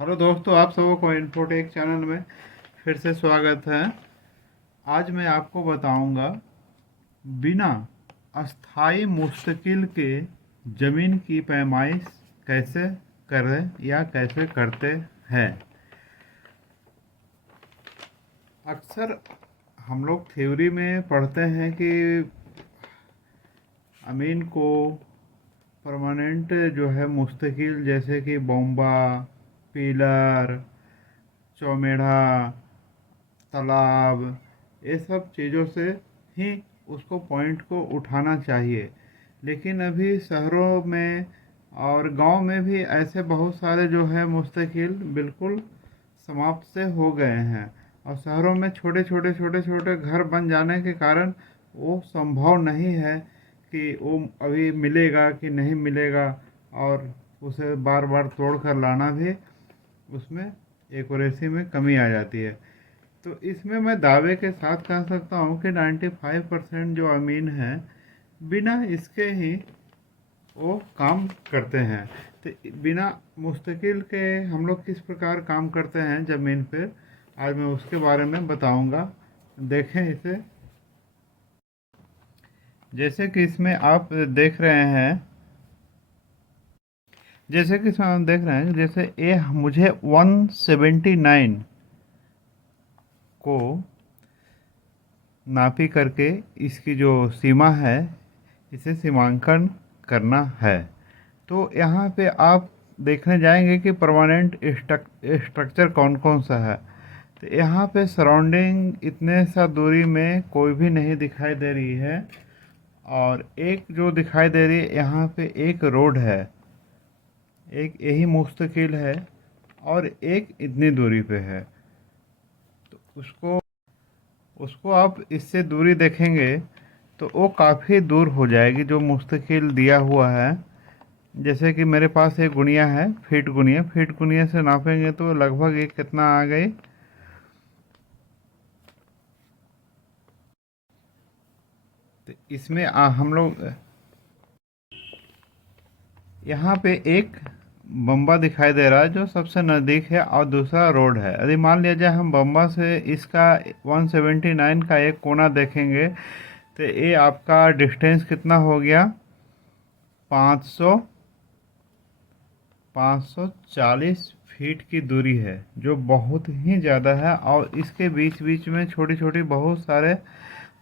Hello दोस्तों, आप सबको इन्फोटेक चैनल में फिर से स्वागत है। आज मैं आपको बताऊंगा बिना अस्थाई मुस्तकिल के ज़मीन की पैमाइश कैसे करें या कैसे करते हैं। अक्सर हम लोग थ्योरी में पढ़ते हैं कि ज़मीन को परमानेंट जो है मुस्तकिल, जैसे कि बोम्बा, पिलर, चौमेढ़ा, तालाब, ये सब चीज़ों से ही उसको पॉइंट को उठाना चाहिए। लेकिन अभी शहरों में और गांव में भी ऐसे बहुत सारे जो है मुस्तकिल बिल्कुल समाप्त से हो गए हैं। और शहरों में छोटे छोटे घर बन जाने के कारण वो संभव नहीं है कि वो अभी मिलेगा कि नहीं मिलेगा, और उसे बार बार तोड़ कर लाना भी उसमें एक्यूरेसी में कमी आ जाती है। तो इसमें मैं दावे के साथ कह सकता हूँ कि 95% जो अमीन है बिना इसके ही वो काम करते हैं। तो बिना मुस्तकिल के हम लोग किस प्रकार काम करते हैं ज़मीन पर, आज मैं उसके बारे में बताऊंगा। देखें इसे। जैसे कि इसमें आप देख रहे हैं जैसे कि इसमें आप देख रहे हैं, जैसे ये मुझे 179 को नापी करके इसकी जो सीमा है इसे सीमांकन करना है। तो यहाँ पे आप देखने जाएंगे कि परमानेंट स्ट्रक्चर कौन कौन सा है। तो यहाँ पे सराउंडिंग इतने सा दूरी में कोई भी नहीं दिखाई दे रही है, और एक जो दिखाई दे रही है यहाँ पे एक रोड है, एक यही मुस्तकिल है, और एक इतनी दूरी पे है। तो उसको उसको आप इससे दूरी देखेंगे तो वो काफ़ी दूर हो जाएगी जो मुस्तकिल दिया हुआ है। जैसे कि मेरे पास एक गुणिया है, फीट गुणिया से नापेंगे तो लगभग ये कितना आ गई। तो इसमें हम लोग यहाँ पे एक बम्बा दिखाई दे रहा है जो सबसे नज़दीक है, और दूसरा रोड है। यदि मान लिया जाए हम बम्बा से इसका 179 का एक कोना देखेंगे तो ये आपका डिस्टेंस कितना हो गया, 500 540 फीट की दूरी है, जो बहुत ही ज़्यादा है। और इसके बीच बीच में छोटी छोटी बहुत सारे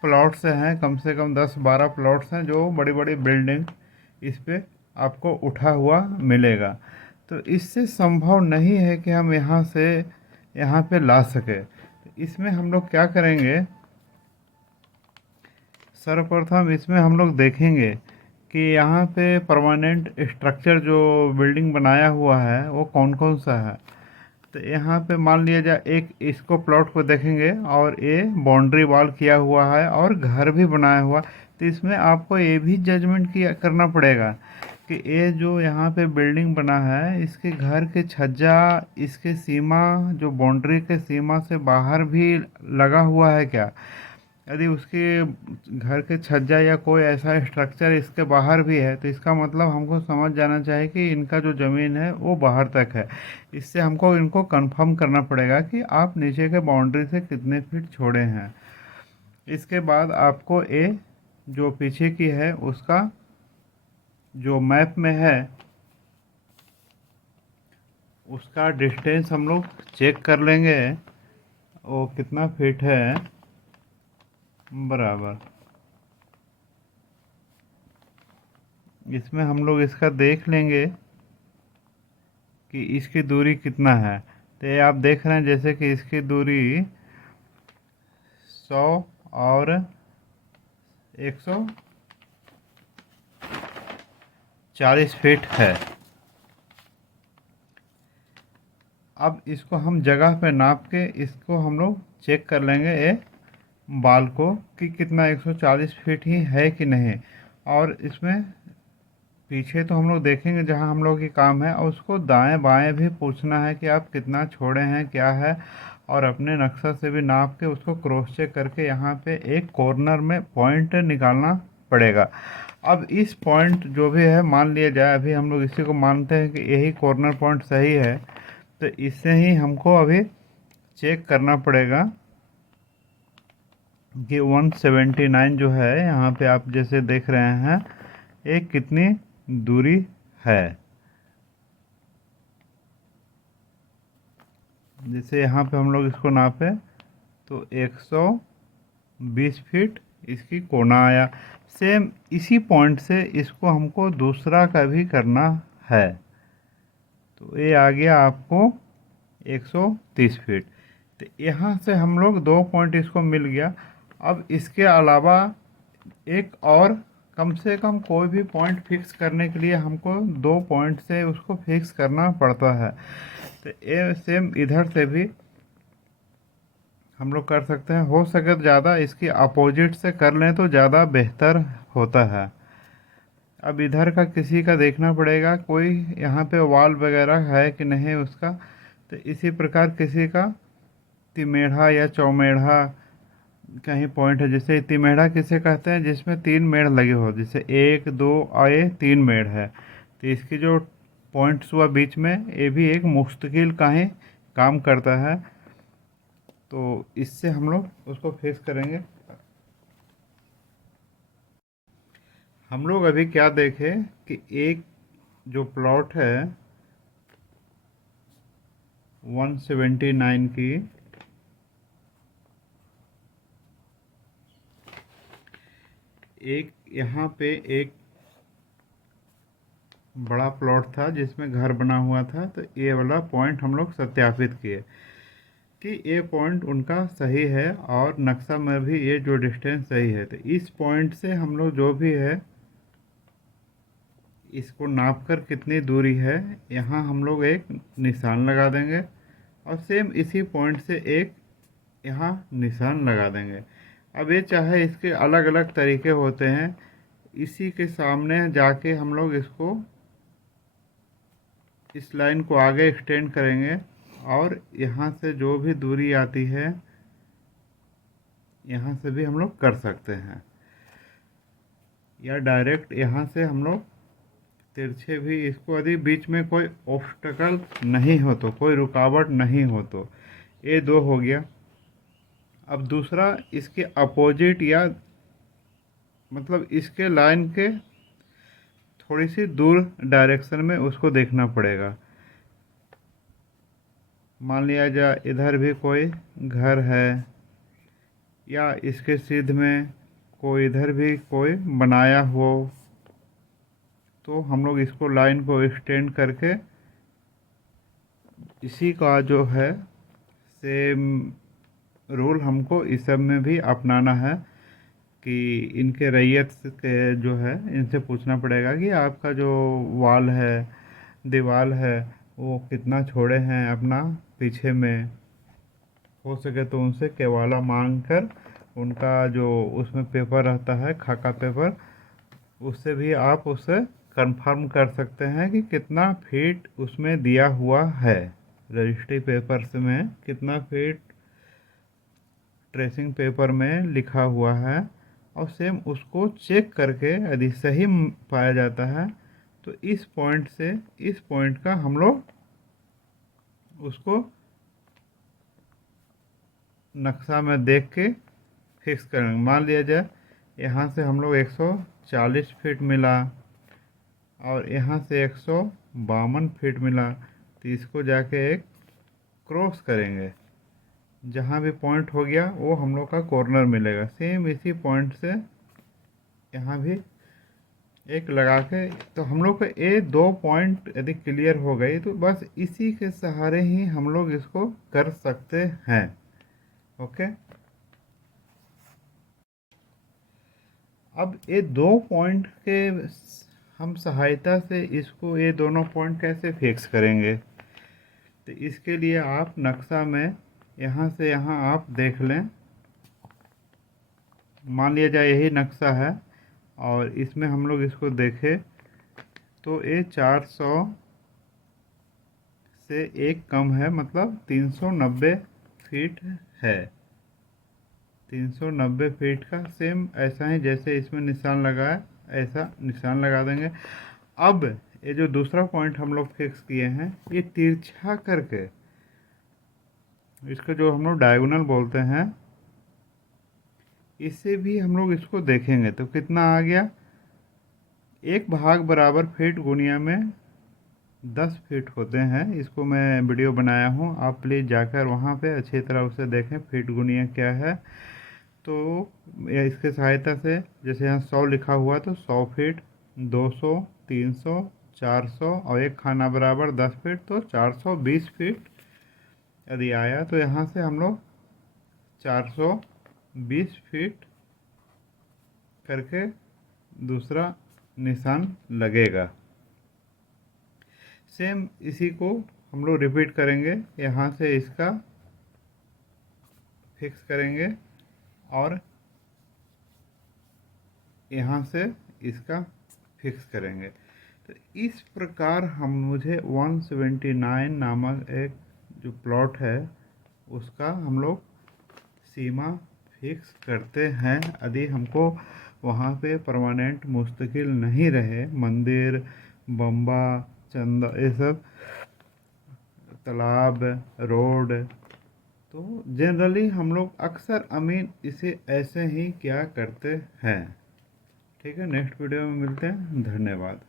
प्लॉट्स हैं, कम से कम 10-12 प्लॉट्स हैं, जो बड़ी बड़ी बिल्डिंग इस पे आपको उठा हुआ मिलेगा। तो इससे संभव नहीं है कि हम यहाँ से यहाँ पे ला सके। तो इसमें हम लोग क्या करेंगे, सर्वप्रथम इसमें हम लोग देखेंगे कि यहाँ पे परमानेंट स्ट्रक्चर जो बिल्डिंग बनाया हुआ है वो कौन कौन सा है। तो यहाँ पे मान लिया जाए एक इसको प्लॉट को देखेंगे, और ये बाउंड्री वॉल किया हुआ है और घर भी बनाया हुआ। तो इसमें आपको ये भी जजमेंट किया करना पड़ेगा कि ये जो यहाँ पे बिल्डिंग बना है इसके घर के छज्जा, इसके सीमा, जो बाउंड्री के सीमा से बाहर भी लगा हुआ है क्या। यदि उसके घर के छज्जा या कोई ऐसा स्ट्रक्चर इसके बाहर भी है तो इसका मतलब हमको समझ जाना चाहिए कि इनका जो ज़मीन है वो बाहर तक है। इससे हमको इनको कंफर्म करना पड़ेगा कि आप नीचे के बाउंड्री से कितने फीट छोड़े हैं। इसके बाद आपको ए जो पीछे की है उसका जो मैप में है उसका डिस्टेंस हम लोग चेक कर लेंगे, वो कितना फीट है बराबर। इसमें हम लोग इसका देख लेंगे कि इसकी दूरी कितना है। तो ये आप देख रहे हैं जैसे कि इसकी दूरी 100 और 140 फीट है। अब इसको हम जगह पे नाप के इसको हम लोग चेक कर लेंगे ये बाल को कि कितना 140 फीट ही है कि नहीं। और इसमें पीछे तो हम लोग देखेंगे जहाँ हम लोग की काम है, और उसको दाएं बाएं भी पूछना है कि आप कितना छोड़े हैं क्या है, और अपने नक्शा से भी नाप के उसको क्रॉस चेक करके यहाँ पे एक कॉर्नर में पॉइंट निकालना पड़ेगा। अब इस पॉइंट जो भी है मान लिया जाए, अभी हम लोग इसी को मानते हैं कि यही कॉर्नर पॉइंट सही है। तो इससे ही हमको अभी चेक करना पड़ेगा कि 179 जो है यहाँ पे आप जैसे देख रहे हैं ये कितनी दूरी है। जैसे यहाँ पे हम लोग इसको नापे तो 120 फीट इसकी कोना आया। सेम इसी पॉइंट से इसको हमको दूसरा का भी करना है, तो ये आ गया आपको 130 फीट। तो यहाँ से हम लोग 2 पॉइंट इसको मिल गया। अब इसके अलावा एक और कम से कम कोई भी पॉइंट फिक्स करने के लिए हमको 2 पॉइंट से उसको फिक्स करना पड़ता है। तो ये सेम इधर से भी हम लोग कर सकते हैं। हो सके तो ज़्यादा इसकी अपोजिट से कर लें तो ज़्यादा बेहतर होता है। अब इधर का किसी का देखना पड़ेगा, कोई यहाँ पे वॉल वगैरह है कि नहीं उसका। तो इसी प्रकार किसी का तिमेढ़ा या चौमेढ़ा कहीं पॉइंट है। जैसे तिमेढ़ा किसे कहते हैं, जिसमें 3 मेढ़ लगे हो, जैसे 1 2 आए 3 मेढ़ है। तो इसकी जो पॉइंट्स हुआ बीच में, ये भी एक मुस्तकिल का ही काम करता है। तो इससे हम लोग उसको फिक्स करेंगे। हम लोग अभी क्या देखें कि एक जो प्लॉट है 179 की, एक यहाँ पे एक बड़ा प्लॉट था जिसमें घर बना हुआ था। तो ये वाला पॉइंट हम लोग सत्यापित किए कि ये पॉइंट उनका सही है और नक्शा में भी ये जो डिस्टेंस सही है। तो इस पॉइंट से हम लोग जो भी है इसको नाप कर कितनी दूरी है, यहाँ हम लोग एक निशान लगा देंगे और सेम इसी पॉइंट से एक यहाँ निशान लगा देंगे। अब ये चाहे इसके अलग अलग तरीके होते हैं, इसी के सामने जाके हम लोग इसको इस लाइन को आगे एक्सटेंड करेंगे और यहाँ से जो भी दूरी आती है यहाँ से भी हम लोग कर सकते हैं, या डायरेक्ट यहाँ से हम लोग तिरछे भी इसको, यदि बीच में कोई ऑब्स्टकल नहीं हो तो, कोई रुकावट नहीं हो तो। ये 2 हो गया। अब दूसरा इसके अपोजिट या मतलब इसके लाइन के थोड़ी सी दूर डायरेक्शन में उसको देखना पड़ेगा। मान लिया जाए इधर भी कोई घर है या इसके सिद्ध में कोई इधर भी कोई बनाया हो, तो हम लोग इसको लाइन को एक्सटेंड करके इसी का जो है सेम रूल हमको इस सब में भी अपनाना है कि इनके रैयत के जो है इनसे पूछना पड़ेगा कि आपका जो वॉल है, दीवार है, वो कितना छोड़े हैं अपना पीछे में। हो सके तो उनसे केवाला मांग कर उनका जो उसमें पेपर रहता है, खाका पेपर, उससे भी आप उससे कंफर्म कर सकते हैं कि कितना फीट उसमें दिया हुआ है। रजिस्ट्री पेपर से में कितना फीट ट्रेसिंग पेपर में लिखा हुआ है, और सेम उसको चेक करके यदि सही पाया जाता है तो इस पॉइंट से इस पॉइंट का हम लोग उसको नक्शा में देख के फिक्स करेंगे। मान लिया जाए यहाँ से हम लोग 140 फीट मिला और यहाँ से 152 फीट मिला, तो इसको जाके एक क्रॉस करेंगे। जहाँ भी पॉइंट हो गया वो हम लोग का कॉर्नर मिलेगा। सेम इसी पॉइंट से यहाँ भी एक लगा के, तो हम लोग को ये 2 पॉइंट यदि क्लियर हो गई तो बस इसी के सहारे ही हम लोग इसको कर सकते हैं। ओके, अब ये 2 पॉइंट के हम सहायता से इसको ये दोनों पॉइंट कैसे फिक्स करेंगे। तो इसके लिए आप नक्शा में यहाँ से यहाँ आप देख लें। मान लिया जाए यही नक्शा है और इसमें हम लोग इसको देखें तो ये 400 से एक कम है, मतलब 390 फीट है। 390 फीट का सेम ऐसा ही जैसे इसमें निशान लगा है ऐसा निशान लगा देंगे। अब ये जो दूसरा पॉइंट हम लोग फिक्स किए हैं, ये तिरछा करके, इसका जो हम लोग डायगोनल बोलते हैं, इससे भी हम लोग इसको देखेंगे तो कितना आ गया, 1/2 फीट में 10 फीट होते हैं। इसको मैं वीडियो बनाया हूँ, आप प्लीज़ जाकर वहाँ पे अच्छी तरह उसे देखें फीट गुनिया क्या है। तो इसके सहायता से, जैसे यहाँ 100 लिखा हुआ तो 100 फीट, 200, 300, 400 और एक खाना बराबर 10 फीट, तो 420 फीट यदि आया तो यहाँ से हम लोग 420 फीट करके दूसरा निशान लगेगा। सेम इसी को हम लोग रिपीट करेंगे, यहाँ से इसका फिक्स करेंगे और यहाँ से इसका फिक्स करेंगे। तो इस प्रकार मुझे 179 नामक एक जो प्लॉट है उसका हम लोग सीमा फिक्स करते हैं। यदि हमको वहाँ पे परमानेंट मुस्तकिल नहीं रहे, मंदिर, बम्बा, चंदा, ये सब, तालाब, रोड, तो जनरली हम लोग अक्सर अमीन इसे ऐसे ही क्या करते हैं। ठीक है, नेक्स्ट वीडियो में मिलते हैं, धन्यवाद।